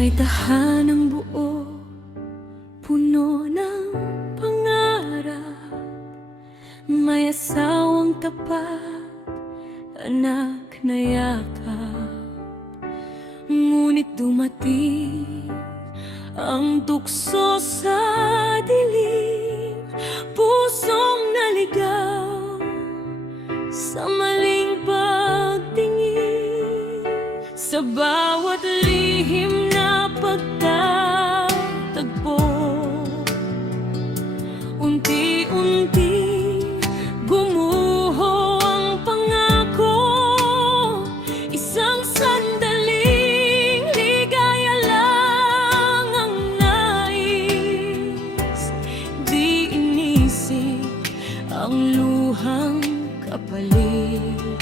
May tahanang buo, puno ng pangarap. May asawang tapat, anak na yakap. Ngunit dumating ang tukso sa dilim, pusong naligaw sa maling pagtingin. Sa bawat lihim na pagtatagpo, unti-unti gumuho ang pangako. Isang sandaling ligaya lang ang nais, di inisip ang luhang kapalit.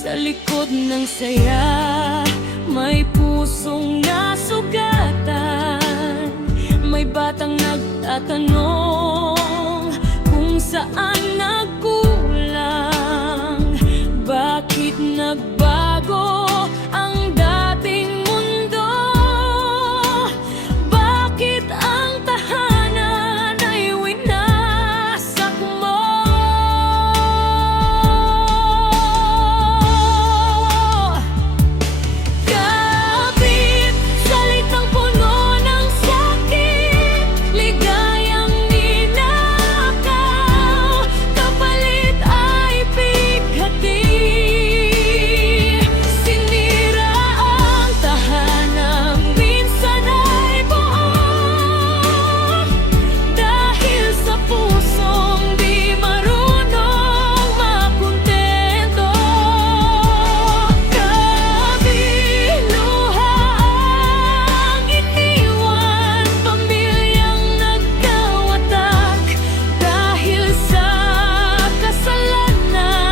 Sa likod ng saya, may pusong nasugatan. May batang nagtatanong kung saan nagkulang. Bakit nagbago ang dating mundo? Bakit ang tahanan ay winasak mo? Kapit, salitang puno ng sakit, ligayang ninakaw, kapalit ay bighati. Sinira ang tahanan, minsan ay buo, dahil sa pusong di marunong makontento. Kabiluha ang iniwan, pamilyang nagkawatak dahil sa kasalanan.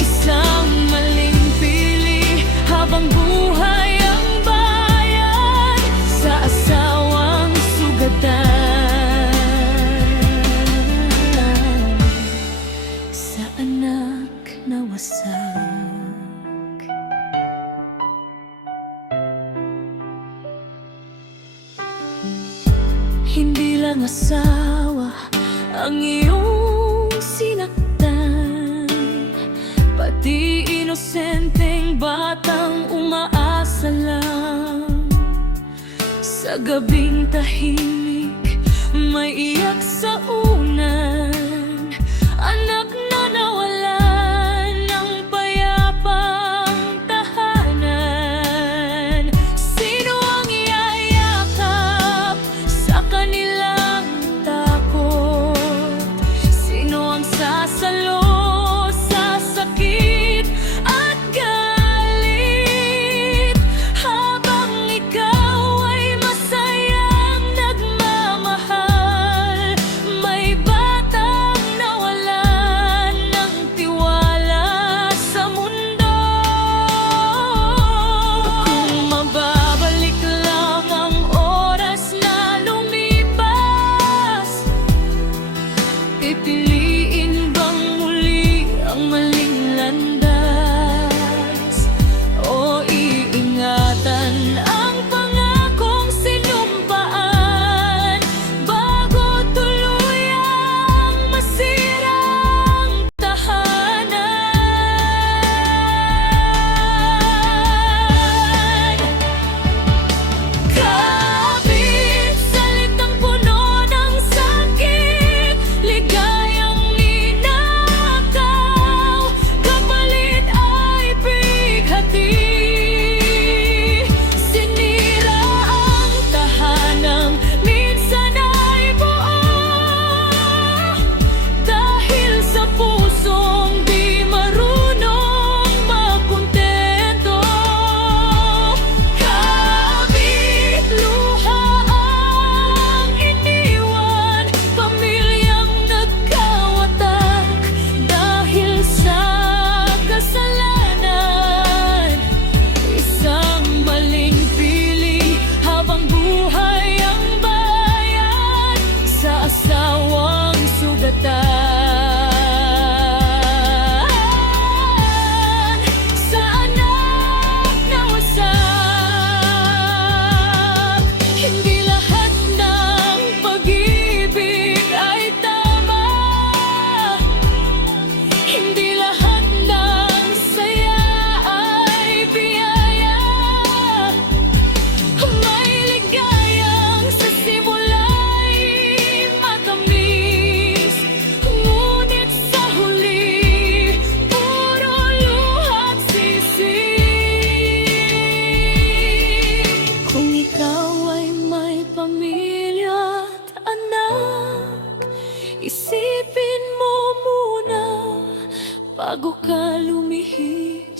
Isang maling pili habang buhay ang bayan sa asawang sugatan. Sa anak na wasak, hindi lang asawa ang iyong sinaktan, pati inosenteng batang umaasa lang. Sa gabing tahimik, may iyak sa unan, anak na nawalan ng payapang tahanan. Sino ang iyayakap sa kanilang takot? Sino ang sasalo sa sakit at galit, habang ikaw ay masayang nagmamahal? May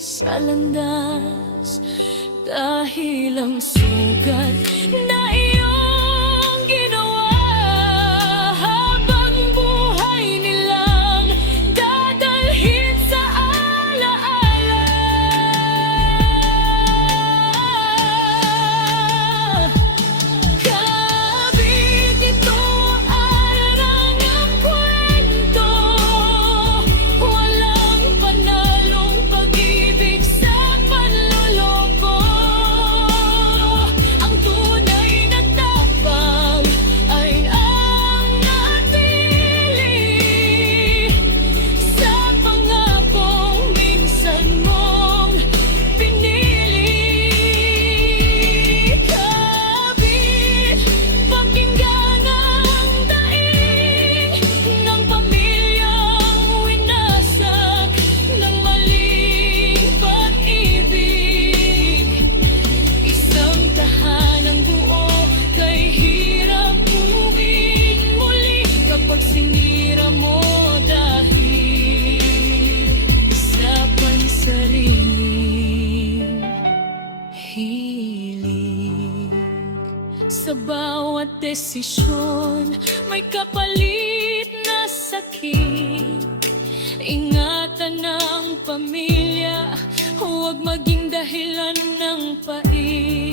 sa landas. Dahil ang sugat na iyong ginawa, habang buhay nilang dadalhin sa alaala. Kabit ito ay rangang kwento, walang panalong pag-ibig sa panloloko. Ang tunay na tapang ay ang natili sa pangakong minsan mong pinili. Kabit, pakinggan ang daing ng pamilyang winasak ng maling pag-ibig. Isang tahanang buo kay hirap buuin muli kapag sinira mo dahil sa pansariling hilig. Sa bawat desisyon may kapalit na sakit. Ingatan ng pamilya, huwag maging dahilan ng pait.